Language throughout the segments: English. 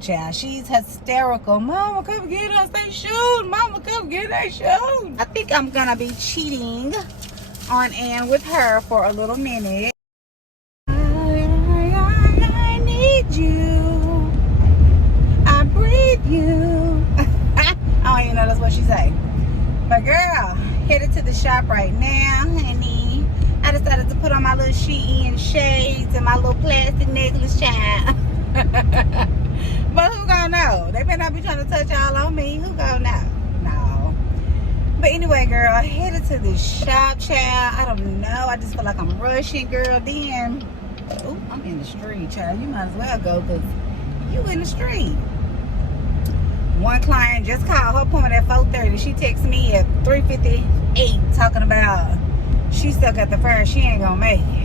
Child, she's hysterical. Mama, come get us they shoes. Mama, come get they shoes. I think I'm gonna be cheating on Ann with her for a little minute. I need you. I breathe you. I don't even know that's what she say. But girl, headed to the shop right now, honey. I decided to put on my little Shein shades and my little plastic necklace, child. But who gonna know? They better not be trying to touch all on me. Who gonna know? No. But anyway, girl, headed to the shop, child. I don't know. I just feel like I'm rushing, girl. Then, oh, I'm in the street, child. You might as well go because you in the street. One client just called her appointment at 4:30. She texted me at 3:58 talking about she stuck at the fair. She ain't gonna make it.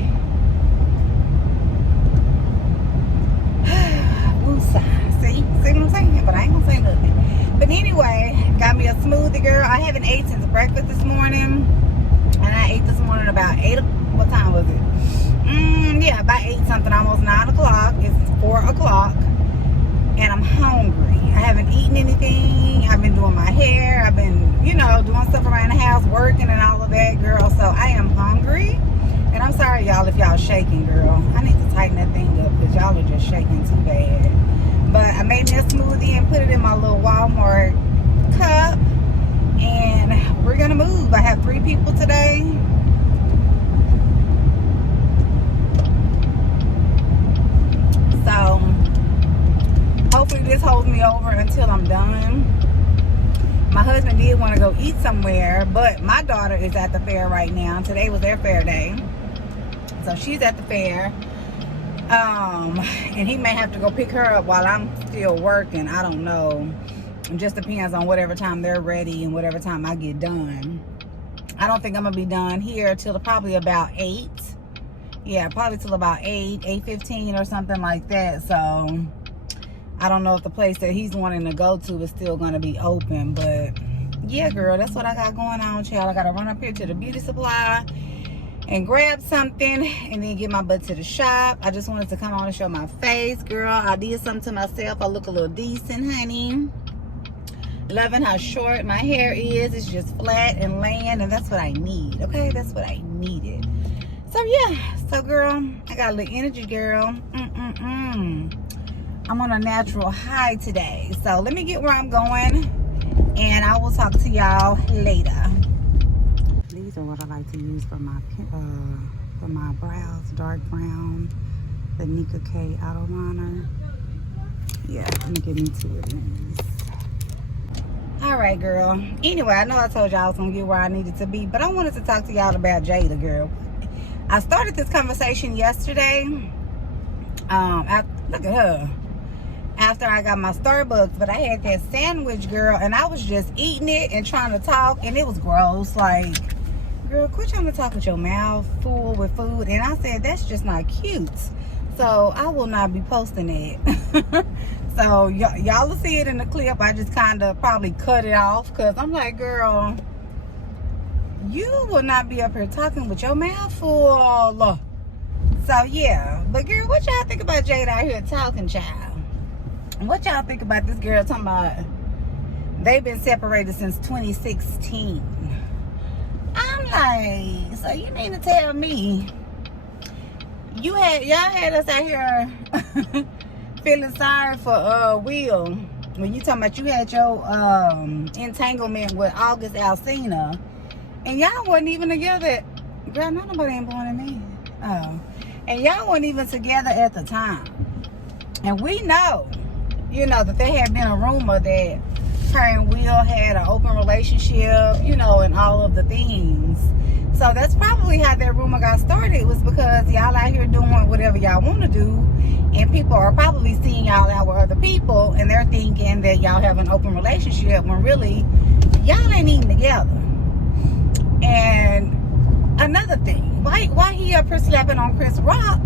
See what I'm saying? But I ain't gonna say nothing. But anyway, got me a smoothie, girl. I haven't ate since breakfast this morning. And I ate this morning about 8, what time was it? Yeah, about 8 something, almost 9 o'clock. It's 4 o'clock. And I'm hungry. I haven't eaten anything. I've been doing my hair. I've been, you know, doing stuff around the house, working and all of that, girl. So I am hungry. And I'm sorry, y'all, if y'all shaking, girl. I need to tighten that thing up because y'all are just shaking too bad. But I made me a smoothie and put it in my little Walmart cup. And we're going to move. I have 3 people today. So, hopefully this holds me over until I'm done. My husband did want to go eat somewhere, but my daughter is at the fair right now. Today was their fair day. So she's at the fair. And he may have to go pick her up while I'm still working. I don't know. It just depends on whatever time they're ready and whatever time I get done. I don't think I'm going to be done here till probably about 8. Yeah, probably till about 8, 8:15 or something like that. So I don't know if the place that he's wanting to go to is still going to be open. But yeah, girl, that's what I got going on, child. I got to run up here to the beauty supply and grab something and then get my butt to the shop. I just wanted to come on and show my face, girl. I did something to myself. I look a little decent, honey. Loving how short my hair is. It's just flat and laying, and that's what I need, okay? That's what I needed. So yeah, so girl, I got a little energy, girl. I'm on a natural high today. So let me get where I'm going, and I will talk to y'all later. These are what I like to use for my brows, dark brown, the Nika K Auto Liner. Yeah, let me get into it. All right, girl. Anyway, I know I told y'all I was gonna get where I needed to be, but I wanted to talk to y'all about Jada, girl. I started this conversation yesterday. Look at her. After I got my Starbucks, but I had that sandwich, girl, and I was just eating it and trying to talk, and it was gross. Like, girl, quit trying to talk with your mouth full with food. And I said, that's just not cute. So I will not be posting it. So y'all will see it in the clip. I just kind of probably cut it off because I'm like, girl, you will not be up here talking with your mouth full. So yeah, but girl, what y'all think about Jada out here talking, child? What y'all think about this girl talking about they've been separated since 2016? I'm like, so you need to tell me y'all had us out here feeling sorry for Will when you talking about you had your entanglement with August Alsina and y'all wasn't even together. Girl, no, nobody ain't born in me. Oh, and y'all weren't even together at the time. And we know, you know, that there had been a rumor that her and Will had an open relationship, you know, and all of the things. So that's probably how that rumor got started, was because y'all out here doing whatever y'all want to do, and people are probably seeing y'all out with other people, and they're thinking that y'all have an open relationship when really y'all ain't even together. And another thing, why he up here slapping on Chris Rock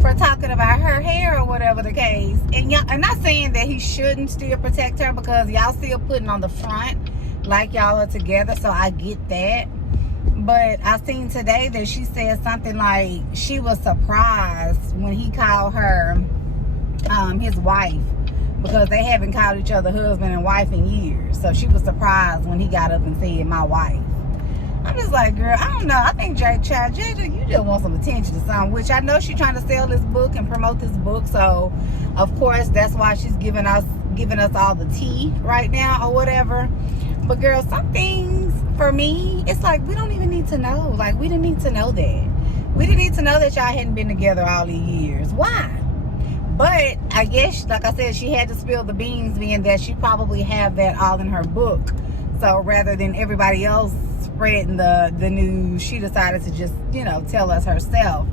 for talking about her hair or whatever the case? And y'all, I'm not saying that he shouldn't still protect her, because y'all still putting on the front like y'all are together, so I get that. But I seen today that she said something like she was surprised when he called her his wife, because they haven't called each other husband and wife in years. So she was surprised when he got up and said my wife. I'm just like, girl, I don't know. I think Jada, you just want some attention to something, which I know she's trying to sell this book and promote this book. So of course that's why she's giving us all the tea right now or whatever. But girl, some things for me, it's like we don't even need to know. Like, we didn't need to know that. We didn't need to know that y'all hadn't been together all these years. Why? But I guess, like I said, she had to spill the beans, being that she probably have that all in her book. So rather than everybody else spreading the news, she decided to just, you know, tell us herself.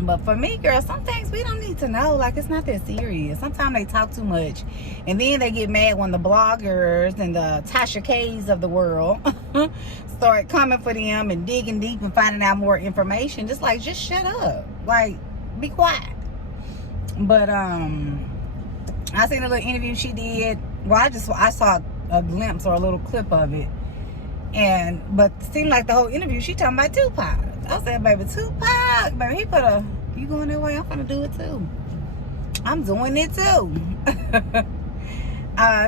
But for me, girl, some things we don't need to know. Like, it's not that serious. Sometimes they talk too much, and then they get mad when the bloggers and the Tasha K's of the world start coming for them and digging deep and finding out more information. Just shut up. Like, be quiet. But I seen a little interview she did. Well, I saw a glimpse or a little clip of it, but it seemed like the whole interview she talking about Tupac. I said, baby, Tupac, baby, he put you going that way, I'm gonna do it too. I'm doing it too.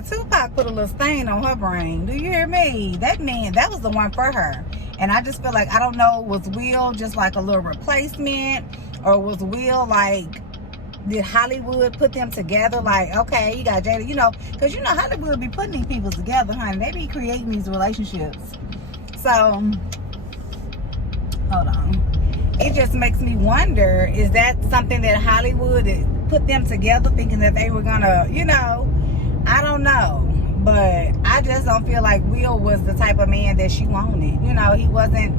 Tupac put a little stain on her brain. Do you hear me? That man, that was the one for her. And I just feel like, I don't know, was Will just like a little replacement, or was Will like, did Hollywood put them together? Like, okay, you got Jada, you know, because you know Hollywood be putting these people together, honey. They be creating these relationships. So hold on. It just makes me wonder, is that something that Hollywood put them together thinking that they were gonna, you know, I don't know. But I just don't feel like Will was the type of man that she wanted. You know, he wasn't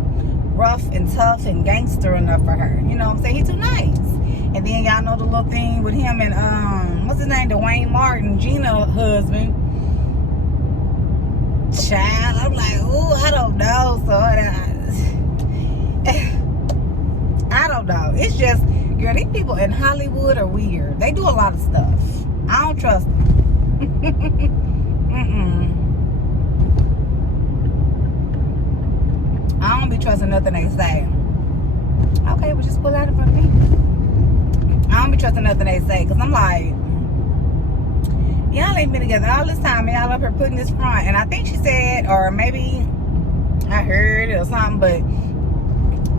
rough and tough and gangster enough for her. You know what I'm saying? He's too nice. And then y'all know the little thing with him and, what's his name? Dwayne Martin, Gina's husband. Child, I'm like, ooh, I don't know. So I don't know. It's just, girl, these people in Hollywood are weird. They do a lot of stuff. I don't trust them. I don't be trusting nothing they say. Okay, well, just pull out in front of me. I don't be trusting nothing they say, because I'm like, y'all ain't been together all this time, and y'all up here putting this front. And I think she said, or maybe I heard it or something, but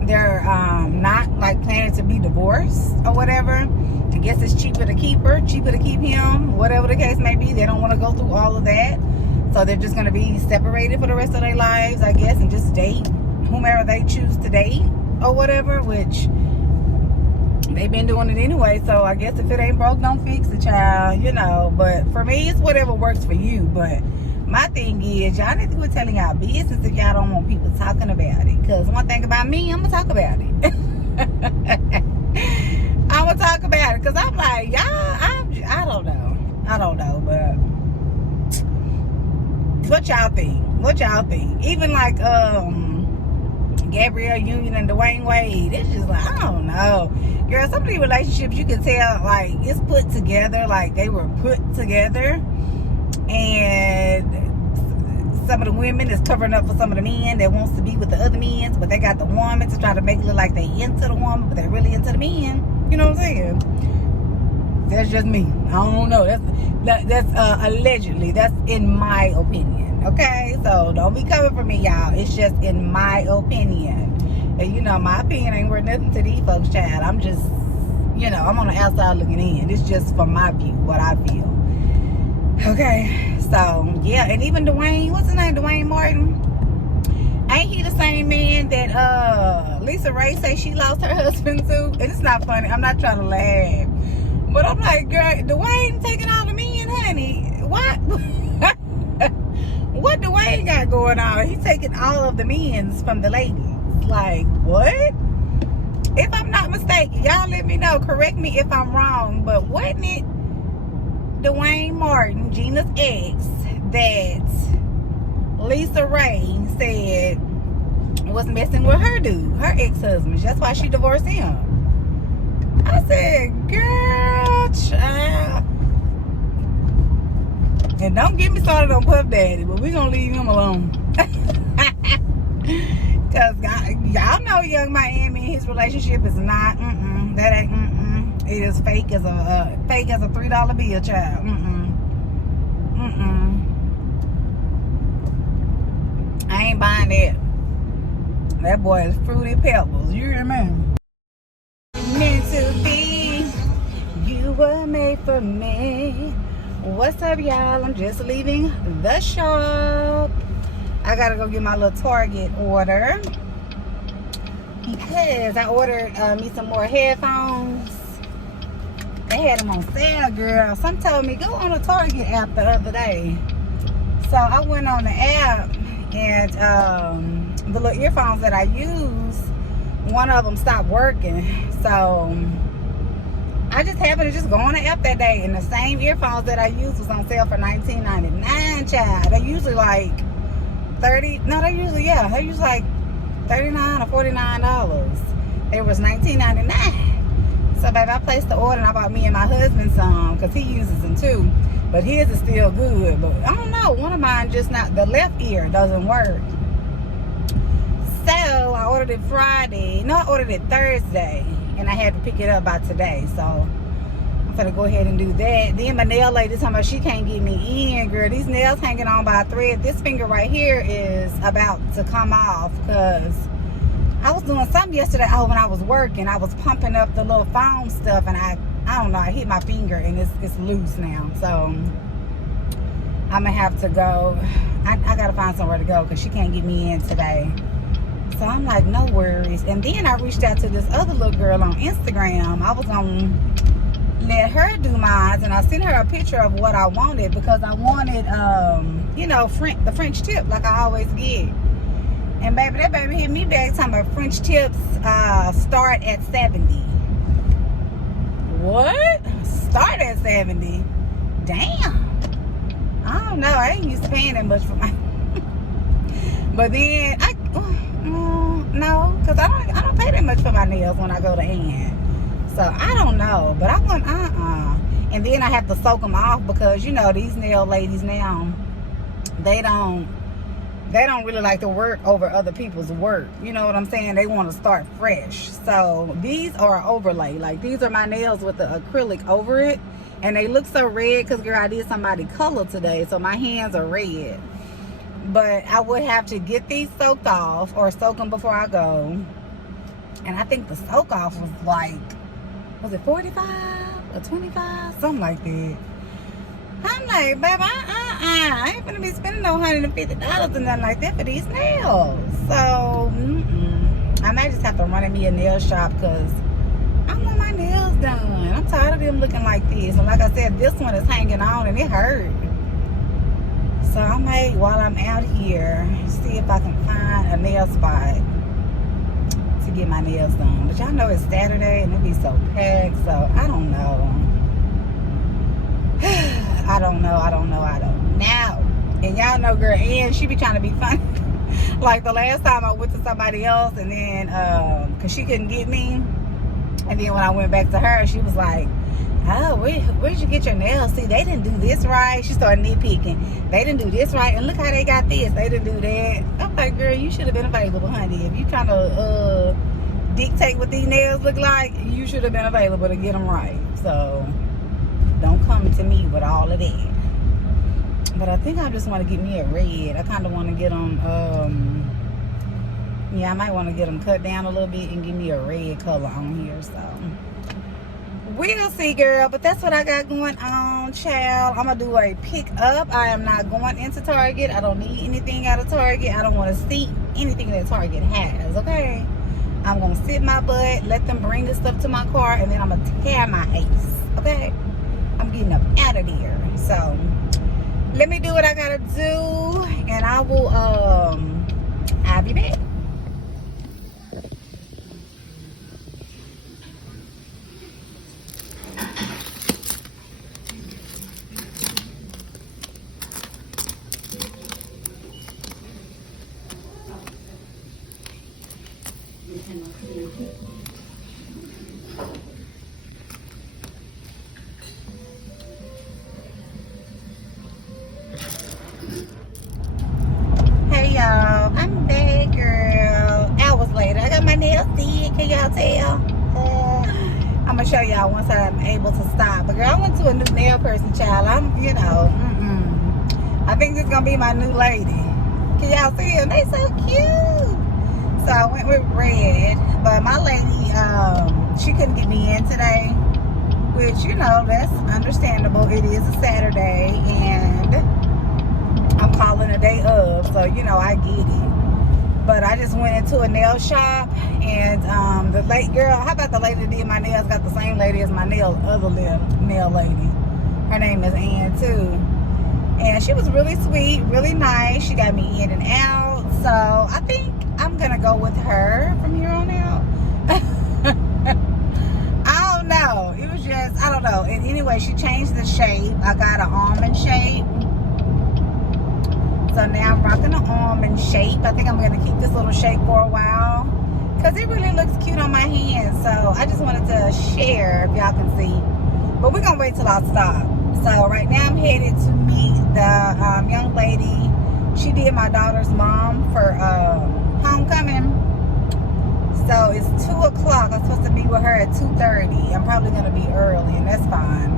they're not like planning to be divorced or whatever. I guess it's cheaper to keep her, cheaper to keep him, whatever the case may be. They don't want to go through all of that, so they're just going to be separated for the rest of their lives, I guess, and just date whomever they choose to date or whatever, which they've been doing it anyway. So I guess if it ain't broke, don't fix it, child, you know. But for me, it's whatever works for you. But my thing is, y'all need to quit telling y'all business if y'all don't want people talking about it. Because one thing about me, I'm going to talk about it. I'm going to talk about it. Because I'm like, y'all, I don't know. I don't know. But what y'all think? What y'all think? Even like Gabrielle Union and Dwayne Wade, it's just like, I don't know. Girl, some of these relationships you can tell, like, it's put together, like they were put together. And some of the women is covering up for some of the men that wants to be with the other men, but they got the woman to try to make it look like they into the woman, but they're really into the men. You know what I'm saying? That's just me. I don't know. That's allegedly. That's in my opinion. Okay? So don't be coming for me, y'all. It's just in my opinion. And you know, my opinion ain't worth nothing to these folks, child. I'm just, you know, I'm on the outside looking in. It's just from my view, what I feel. Okay, so yeah, and even Dwayne, what's his name? Dwayne Martin. Ain't he the same man that Lisa Ray say she lost her husband to? And it's not funny. I'm not trying to laugh, but I'm like, girl, Dwayne taking all the men, honey. What? What Dwayne got going on? He's taking all of the men from the ladies. Like, what? If I'm not mistaken, y'all let me know. Correct me if I'm wrong, but wasn't it Dwayne Martin, Gina's ex, that Lisa Ray said was messing with her dude, her ex-husband? That's why she divorced him. I said, girl, child. And don't get me started on Puff Daddy, but we're going to leave him alone. Because Cause y'all know Young Miami, his relationship is not. That ain't. It is fake as a $3 bill, child. I ain't buying that. That boy is Fruity Pebbles. You remember? Meant to be. You were made for me. What's up, y'all? I'm just leaving the shop. I gotta go get my little Target order because I ordered me some more headphones. They had them on sale, girl. Some told me go on the Target app the other day. So I went on the app and the little earphones that I use, one of them stopped working. So I just happened to just go on the app that day, and the same earphones that I used was on sale for $19.99, child. They usually like $30. No, they usually like $39 or $49. It was $19.99. So, baby, I placed the order and I bought me and my husband some because he uses them too. But his is still good. But I don't know. One of mine just not, the left ear doesn't work. So, I ordered it Friday. No, I ordered it Thursday. And I had to pick it up by today. So, I'm going to go ahead and do that. Then my nail lady talking about she can't get me in, girl. These nails hanging on by a thread. This finger right here is about to come off because I was doing something yesterday. Oh, when I was working, I was pumping up the little foam stuff, and I don't know, I hit my finger and it's loose now. So I'm gonna have to go. I gotta find somewhere to go because she can't get me in today. So I'm like, no worries. And then I reached out to this other little girl on Instagram. I was gonna let her do mine, and I sent her a picture of what I wanted because I wanted you know, the French tip like I always get. And baby, that baby hit me back talking about French tips start at 70. What? Start at 70? Damn. I don't know. I ain't used to paying that much for my. But then no, because I don't pay that much for my nails when I go to Ann. So I don't know. But I went and then I have to soak them off because you know these nail ladies now, they don't really like to work over other people's work. You know what I'm saying? They want to start fresh. So these are overlay. Like these are my nails with the acrylic over it. And they look so red because, girl, I did somebody color today. So my hands are red. But I would have to get these soaked off or soak them before I go. And I think the soak off was like, was it 45 or 25? Something like that. I'm like, babe, I ain't gonna be spending no $150 or nothing like that for these nails. So, I might just have to run at me a nail shop because I want my nails done. I'm tired of them looking like this. And like I said, this one is hanging on and it hurt. So I might, while I'm out here, see if I can find a nail spot to get my nails done. But y'all know it's Saturday and it be so packed. So I don't know. I don't know. And y'all know, girl, Ann, she be trying to be funny. Like the last time I went to somebody else and then, because she couldn't get me. And then when I went back to her, she was like, oh, where'd you get your nails? See, they didn't do this right. She started nitpicking. They didn't do this right. And look how they got this. They didn't do that. I'm like, girl, you should have been available, honey. If you kind of dictate what these nails look like, you should have been available to get them right. So don't come to me with all of that. But I think I just want to get me a red. I kind of want to get them, yeah, I might want to get them cut down a little bit and give me a red color on here. So we'll see, girl. But that's what I got going on, child. I'm going to do a pick up. I am not going into Target. I don't need anything out of Target. I don't want to see anything that Target has, okay? I'm going to sit my butt, let them bring this stuff to my car, and then I'm going to tear my ace, okay? I'm getting up out of there. So let me do what I gotta do, and I will I'll be back. Hey y'all, I'm back, girl. show y'all once I'm able to stop. But girl, I went to a new nail person, child. I'm, you know, I think this is gonna be my new lady. Can y'all see them? They so cute. So I went with red, but my lady, she couldn't get me in today, which, you know, that's understandable. It is a Saturday, and I'm calling a day of, so, you know, I get it. But I just went into a nail shop, and the late girl, how about the lady that did my nails, got the same lady as my other nail lady. Her name is Ann, too. And she was really sweet, really nice. She got me in and out. So I think I'm going to go with her from here on out. I don't know. It was just, I don't know. And anyway, she changed the shape. I got an almond shape. So now I'm rocking the almond shape. I think I'm going to keep this little shape for a while, because it really looks cute on my hands. So I just wanted to share, if y'all can see. But we're going to wait till I stop. So right now I'm headed to meet the young lady. She did my daughter's mom for homecoming. So it's 2 o'clock. I'm supposed to be with her at 2:30. I'm probably going to be early, and that's fine.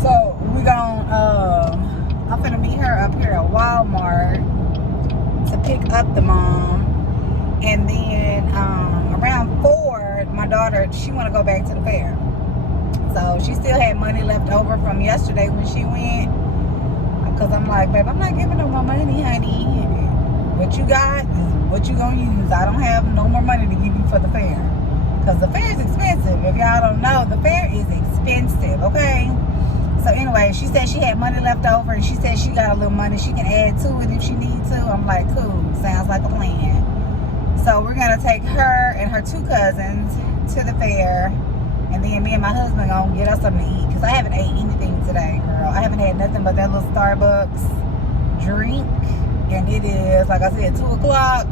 So we're going I'm going to meet her up here at Walmart to pick up the mom. And then around 4, my daughter, she want to go back to the fair. So she still had money left over from yesterday when she went. Because I'm like, babe, I'm not giving no more money, honey. What you got is what you gonna use. I don't have no more money to give you for the fair. Because the fair is expensive. If y'all don't know, the fair is expensive, okay? So anyway, she said she had money left over, and she said she got a little money she can add to it if she needs to. I'm like, cool, sounds like a plan. So we're gonna take her and her 2 cousins to the fair. And then me and my husband gonna get us something to eat. Because I haven't ate anything today, girl. I haven't had nothing but that little Starbucks drink. And it is, like I said, 2 o'clock.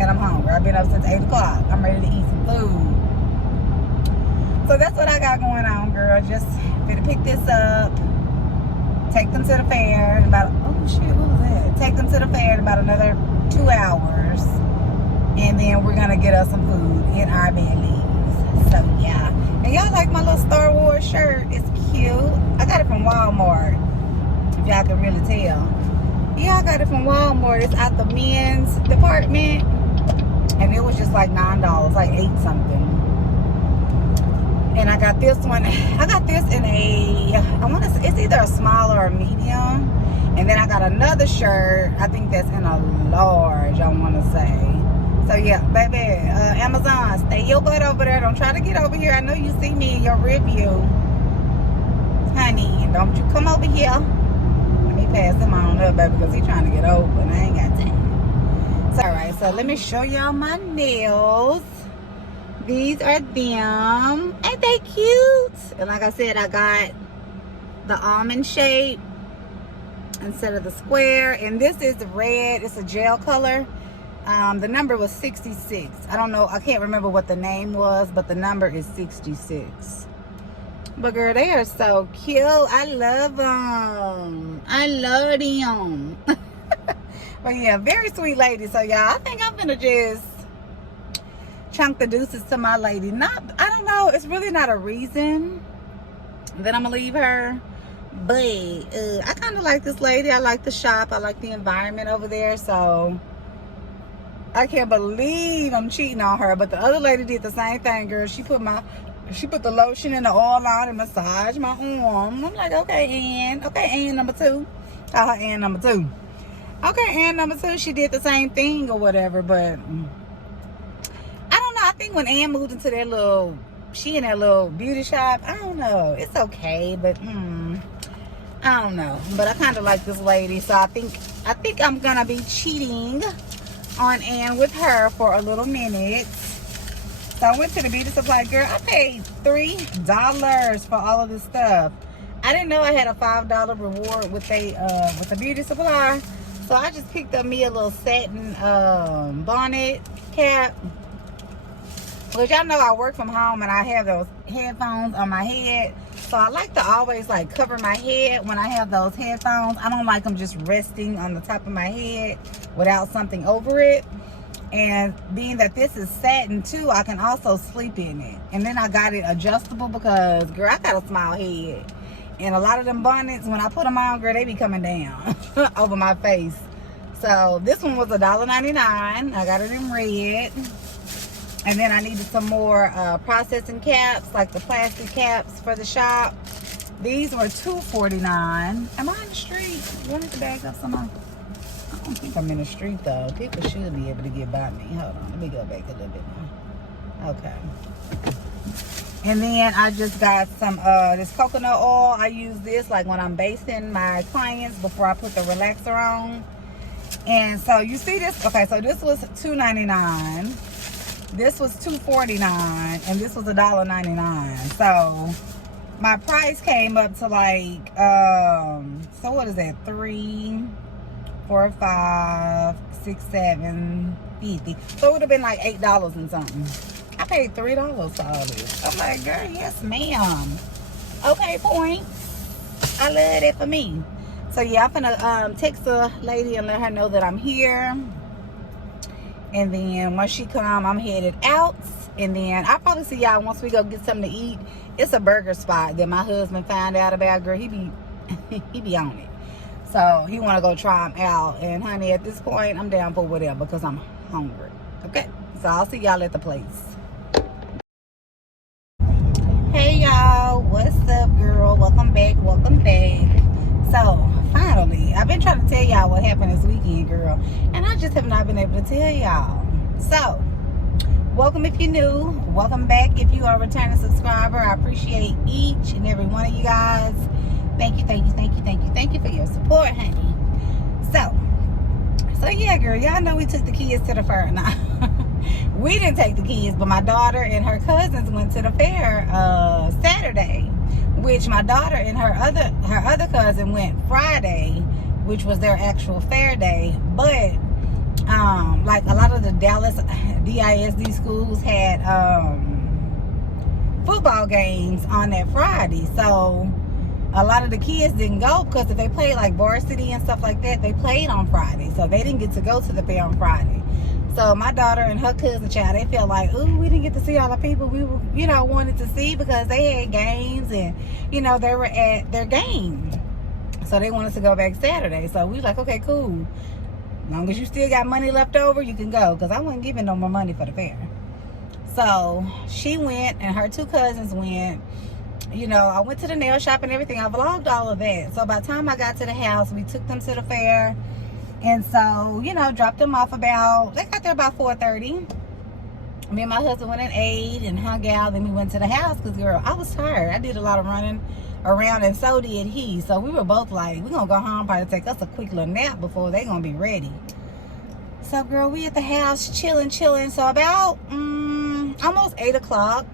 And I'm hungry. I've been up since 8 o'clock. I'm ready to eat some food. So that's what I got going on, girl. Just gonna pick this up. Take them to the fair in about, oh shit, what was that? Take them to the fair in about another 2 hours. And then we're gonna get us some food in our bellies. So yeah. And y'all like my little Star Wars shirt? It's cute. I got it from Walmart, if y'all can really tell. Yeah, I got it from Walmart. It's at the men's department. And it was just like $9, like 8 something. And I got this one. I got this in a, I want to say, it's either a small or a medium. And then I got another shirt. I think that's in a large, I want to say. So yeah, baby, Amazon, stay your butt over there. Don't try to get over here. I know you see me in your review. Honey, don't you come over here. Let me pass him on up, baby, because he's trying to get over and I ain't got time. So, alright, so let me show y'all my nails. These are them. Ain't they cute? And like I said, I got the almond shape instead of the square. And this is the red. It's a gel color. The number was 66. I don't know. I can't remember what the name was, but the number is 66. But girl, they are so cute. I love them. I love them. But yeah, very sweet lady. So y'all, I think I'm gonna just chunk the deuces to my lady. I don't know. It's really not a reason that I'm gonna leave her. But I kind of like this lady. I like the shop. I like the environment over there. So I can't believe I'm cheating on her. But the other lady did the same thing, girl. She put the lotion and the oil on and massaged my arm. I'm like, okay, Ann. Okay, Ann number 2. Call her Ann number 2. Okay, Ann number 2. She did the same thing or whatever. But I don't know. I think when Ann moved into that little, she in that little beauty shop, I don't know. It's okay, but I don't know. But I kind of like this lady. So I think I'm going to be cheating on Ann with her for a little minute. So I went to the beauty supply, girl. I paid $3 for all of this stuff. I didn't know I had a $5 reward with the beauty supply. So I just picked up me a little satin bonnet cap. Which y'all know I work from home and I have those headphones on my head. So I like to always like cover my head when I have those headphones. I don't like them just resting on the top of my head without something over it. And being that this is satin too, I can also sleep in it. And then I got it adjustable because, girl, I got a small head. And a lot of them bonnets, when I put them on, girl, they be coming down over my face. So this one was $1.99. I got it in red. And then I needed some more processing caps, like the plastic caps for the shop. These were $2.49. Am I in the street? Do I need to back up some more? I don't think I'm in the street though. People should be able to get by me. Hold on, let me go back a little bit more. Okay. And then I just got some this coconut oil. I use this like when I'm basting my clients before I put the relaxer on. And so you see this, okay, so this was $2.99. This was $2.49, and this was $1.99. So my price came up to like so what is that? 3, 4, 5, 6, 7, 50. So it would have been like $8 and something. I paid $3 for all this. I'm like, girl, yes ma'am. Okay, point. I love that for me. So yeah, I'm gonna text the lady and let her know that I'm here. And then once she come, I'm headed out. And then I'll probably see y'all once we go get something to eat. It's a burger spot that my husband found out about. Girl, he be on it. So he want to go try them out. And honey, at this point, I'm down for whatever because I'm hungry. Okay, so I'll see y'all at the place. Hey y'all, what's up, girl? Welcome back, welcome back. So finally, I've been trying to tell y'all what happened this weekend, girl, and I just have not been able to tell y'all. So welcome if you're new, welcome back if you are a returning subscriber. I appreciate each and every one of you guys. Thank you, thank you, thank you, thank you, thank you for your support, honey. So yeah, girl, y'all know we took the kids to the fair. Now we didn't take the kids, but my daughter and her cousins went to the fair Saturday, which my daughter and her other cousin went Friday, which was their actual fair day. But like a lot of the Dallas DISD schools had football games on that Friday, so a lot of the kids didn't go because if they played like varsity and stuff like that, they played on Friday, so they didn't get to go to the fair on Friday. So my daughter and her cousin child, they felt like, ooh, we didn't get to see all the people we were, wanted to see because they had games and, they were at their game. So they wanted to go back Saturday. So we was like, okay, cool. As long as you still got money left over, you can go. Because I wasn't giving no more money for the fair. So she went and her two cousins went. I went to the nail shop and everything. I vlogged all of that. So by the time I got to the house, we took them to the fair. And so, dropped them off they got there about 4:30. Me and my husband went and ate and hung out. Then we went to the house because, girl, I was tired. I did a lot of running around and so did he. So we were both like, we're going to go home, probably take us a quick little nap before they going to be ready. So, girl, we at the house chilling. So about almost 8 o'clock,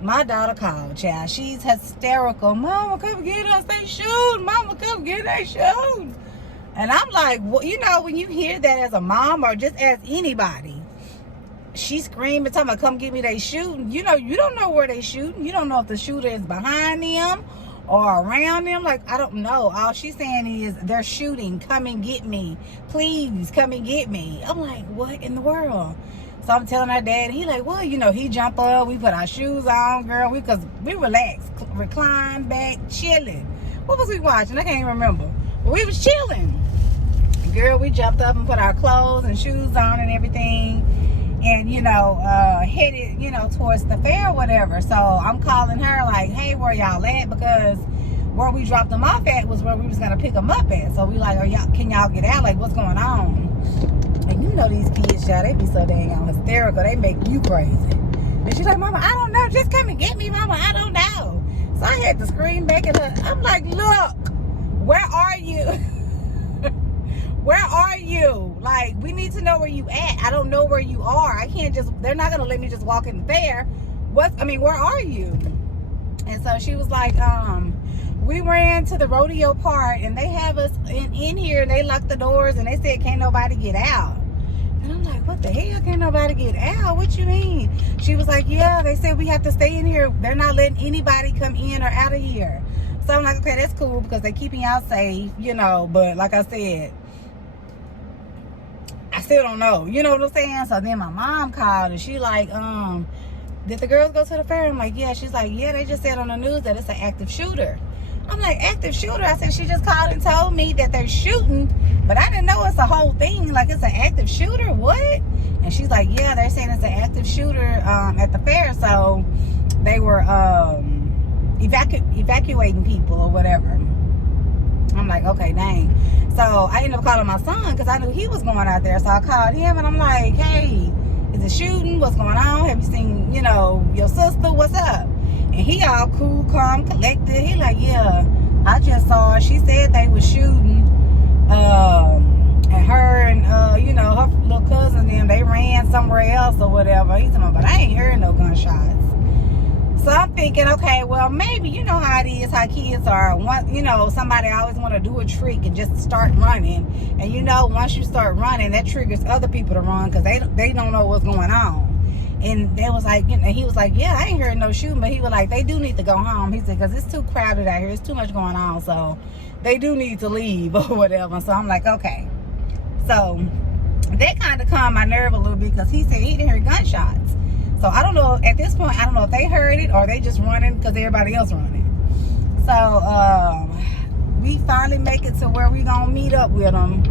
my daughter called, child. She's hysterical. Mama, come get us. They shooting. Mama, come get us. Shooting. And I'm like, well, when you hear that as a mom or just as anybody, she's screaming, talking about, come get me, they shooting. You don't know where they shooting. You don't know if the shooter is behind them or around them. Like, I don't know. All she's saying is, they're shooting. Come and get me. Please, come and get me. I'm like, what in the world? So I'm telling her dad, he like, well, he jump up. We put our shoes on, girl. Because we relaxed, reclined back, chilling. What was we watching? I can't even remember. But we was chilling. Girl, we jumped up and put our clothes and shoes on and everything. And, headed, towards the fair or whatever. So I'm calling her like, hey, where y'all at? Because where we dropped them off at was where we was going to pick them up at. So we like, can y'all get out? Like, what's going on? And these kids, y'all, they be so dang on hysterical. They make you crazy. And she's like, Mama, I don't know. Just come and get me, Mama. I don't know. So I had to scream back at her. I'm like, look, where are you? Where are you? Like, we need to know where you at. I don't know where you are. I can't they're not going to let me just walk in the fair. Where are you? And so she was like, we ran to the rodeo part and they have us in here and they locked the doors and they said, can't nobody get out. And I'm like, what the hell? Can't nobody get out? What you mean? She was like, yeah, they said we have to stay in here. They're not letting anybody come in or out of here. So I'm like, okay, that's cool because they keeping y'all safe, but like I said, I still don't know. You know what I'm saying? So then my mom called and she like, did the girls go to the fair? I'm like, yeah. She's like, yeah, they just said on the news that it's an active shooter. I'm like, active shooter? I said, she just called and told me that they're shooting, but I didn't know it's a whole thing. Like, it's an active shooter? What? And she's like, yeah, they're saying it's an active shooter at the fair. So they were evacuating people or whatever. I'm like, okay, dang. So I ended up calling my son because I knew he was going out there. So I called him and I'm like, hey, is it shooting? What's going on? Have you seen, you know, your sister? What's up? And he all cool, calm, collected. He like, yeah, I just saw her. She said they was shooting. And her and, you know, her little cousin, them, they ran somewhere else or whatever. He's talking, but I ain't hearing no gunshots. So I'm thinking, okay, well, maybe, you know how it is, how kids are. You know, somebody always want to do a trick and just start running. And, you know, once you start running, that triggers other people to run because they don't know what's going on. And they was like, you know, he was like, yeah, I ain't hearing no shooting. But he was like, they do need to go home. He said, because it's too crowded out here. It's too much going on. So they do need to leave or whatever. So I'm like, okay. So that kind of calmed my nerve a little bit because he said he didn't hear gunshots. So I don't know, at this point, I don't know if they heard it or they just running because everybody else running. So we finally make it to where we gonna meet up with them.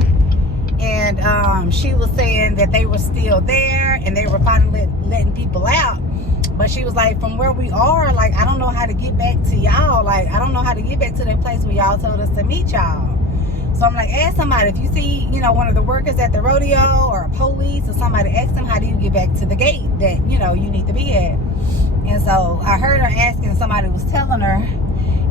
And she was saying that they were still there and they were finally letting people out. But she was like, from where we are, like, I don't know how to get back to y'all. Like, I don't know how to get back to that place where y'all told us to meet y'all. So I'm like, ask somebody. If you see, you know, one of the workers at the rodeo or police or somebody, ask them, how do you get back to the gate that, you know, you need to be at? And so I heard her asking, somebody was telling her.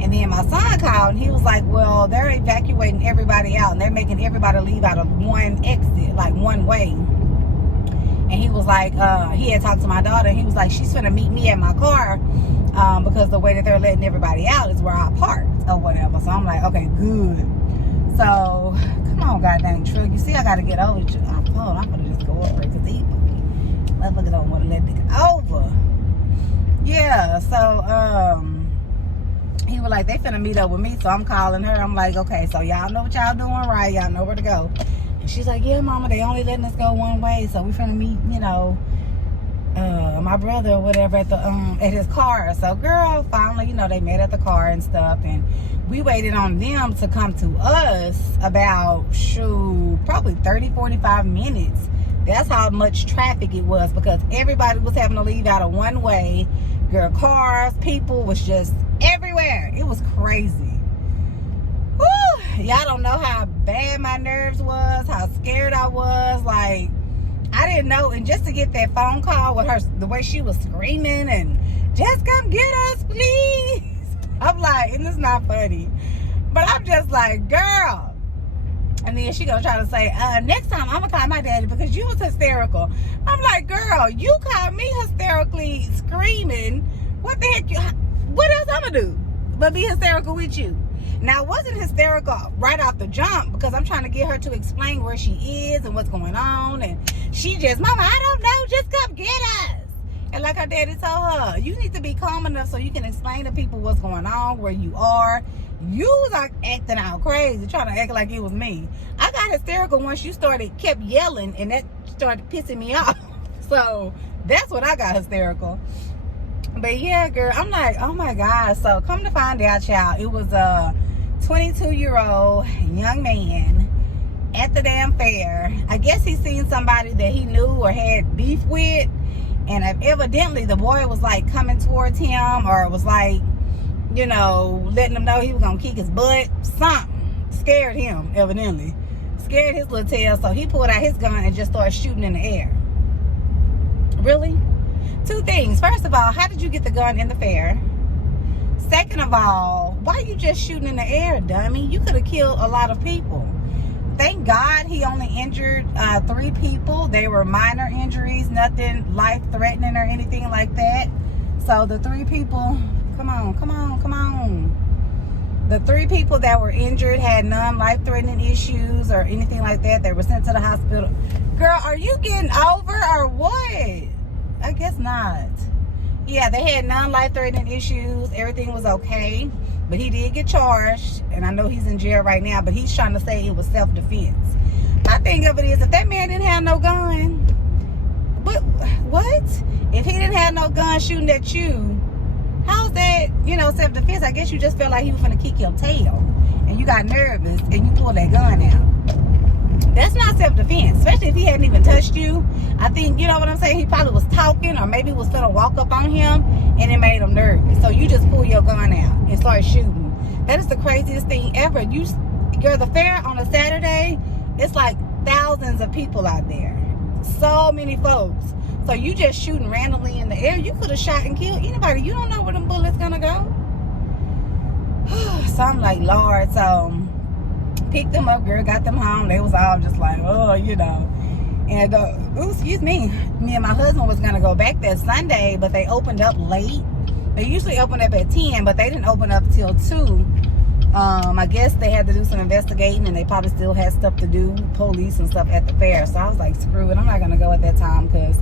And then my son called and he was like, well, they're evacuating everybody out and they're making everybody leave out of one exit, like one way. And he was like, he had talked to my daughter and he was like, she's gonna meet me at my car because the way that they're letting everybody out is where I parked or whatever. So I'm like, okay, good. So come on, goddamn truck. You see, I gotta get over it. I'm gonna just go over it because he motherfucker don't want to let it go over. Yeah, so he was like, they finna meet up with me. So I'm calling her. I'm like, okay, so y'all know what y'all doing, right? Y'all know where to go. And she's like, yeah, mama, they only letting us go one way. So we finna meet, you know, my brother or whatever at his car. So girl, finally, you know, they met at the car and stuff. And we waited on them to come to us about, probably 30-45 minutes. That's how much traffic it was because everybody was having to leave out of one way. Girl, cars, people was just everywhere. It was crazy. Woo! Y'all don't know how bad my nerves was, how scared I was. Like, I didn't know. And just to get that phone call with her, the way she was screaming and just come get us, please. I'm like, and it's not funny. But I'm just like, girl. And then she gonna try to say, next time I'm gonna call my daddy because you was hysterical. I'm like, girl, you called me hysterically screaming. What the heck? What else I'm gonna do but be hysterical with you? Now, I wasn't hysterical right off the jump because I'm trying to get her to explain where she is and what's going on. And she just, mama, I don't know, just come get us. And like her daddy told her, you need to be calm enough so you can explain to people what's going on, where you are. You was like acting out crazy, trying to act like it was me. I got hysterical once you kept yelling, and that started pissing me off. So that's what I got hysterical. But yeah, girl, I'm like, oh my God. So come to find out, child, it was a 22-year-old young man at the damn fair. I guess he seen somebody that he knew or had beef with. And evidently the boy was like coming towards him or was like, you know, letting him know he was going to kick his butt. Something scared him, evidently. Scared his little tail. So he pulled out his gun and just started shooting in the air. Really? Two things. First of all, how did you get the gun in the fair? Second of all, why you just shooting in the air, dummy? You could have killed a lot of people. Thank God he only injured 3 people. They were minor injuries, nothing life-threatening or anything like that. So the 3 people, come on. The 3 people that were injured had none life-threatening issues or anything like that. They were sent to the hospital. Girl, are you getting over or what? I guess not. Yeah, they had none life-threatening issues. Everything was okay. but he did get charged, and I know he's in jail right now, but he's trying to say it was self-defense. My thing of it is, if that man didn't have no gun, what? If he didn't have no gun shooting at you, how's that, self-defense? I guess you just felt like he was gonna kick your tail, and you got nervous, and you pulled that gun out. That's not self-defense, especially if he hadn't even touched you. I think, you know what I'm saying, he probably was talking, or maybe was gonna walk up on him, and it made him nervous. So you just pull your gun out and start shooting. That is the craziest thing ever. Girl, the fair on a Saturday, it's like thousands of people out there. So many folks. So you just shooting randomly in the air. You could have shot and killed anybody. You don't know where them bullets gonna go. So I'm like, Lord. So picked them up, girl, got them home. They was all just like, oh, And excuse me and my husband was gonna go back that Sunday, but they opened up late. They usually open up at 10, but they didn't open up till 2. I guess they had to do some investigating, and they probably still had stuff to do, police and stuff at the fair. So I was like, screw it, I'm not gonna go at that time, because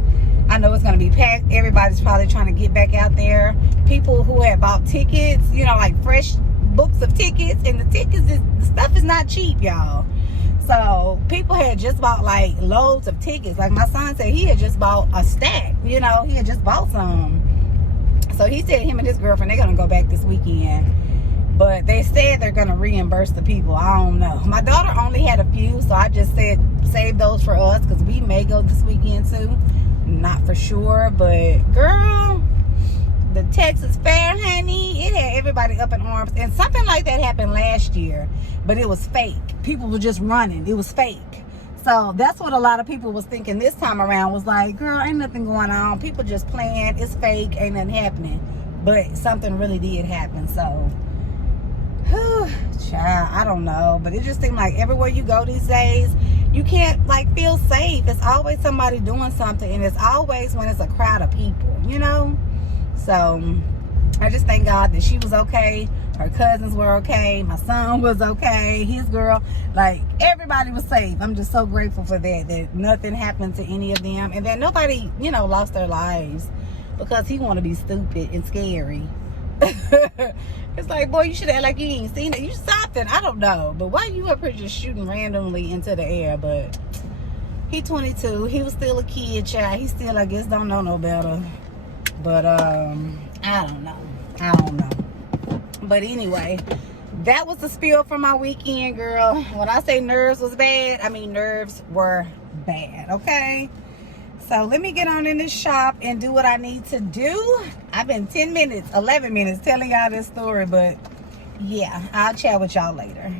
I know it's gonna be packed. Everybody's probably trying to get back out there. People who had bought tickets, like fresh books of tickets, and the stuff is not cheap, y'all. So people had just bought like loads of tickets. Like my son said, he had just bought a stack. He had just bought some. So he said him and his girlfriend, they're gonna go back this weekend. But they said they're gonna reimburse the people. I don't know. My daughter only had a few, so I just said save those for us, because we may go this weekend too. Not for sure, but girl, the Texas Fair, honey, it had everybody up in arms. And something like that happened last year, but it was fake. People were just running. It was fake. So that's what a lot of people was thinking this time around, was like, girl, ain't nothing going on. People just playing. It's fake. Ain't nothing happening. But something really did happen. So, child, I don't know. But it just seemed like everywhere you go these days, you can't feel safe. It's always somebody doing something, and it's always when it's a crowd of people, So I just thank God that she was okay. Her cousins were okay. My son was okay. His girl, everybody was safe. I'm just so grateful for that nothing happened to any of them, and that nobody, lost their lives because he want to be stupid and scary. It's like, boy, you should act like you ain't seen it. You something. I don't know. But why you up here just shooting randomly into the air? But he 22. He was still a kid, child. He still, I guess, don't know no better. But, I don't know. But anyway, that was the spiel for my weekend, girl. When I say nerves was bad, I mean nerves were bad, okay? So let me get on in this shop and do what I need to do. I've been 11 minutes telling y'all this story, but yeah, I'll chat with y'all later.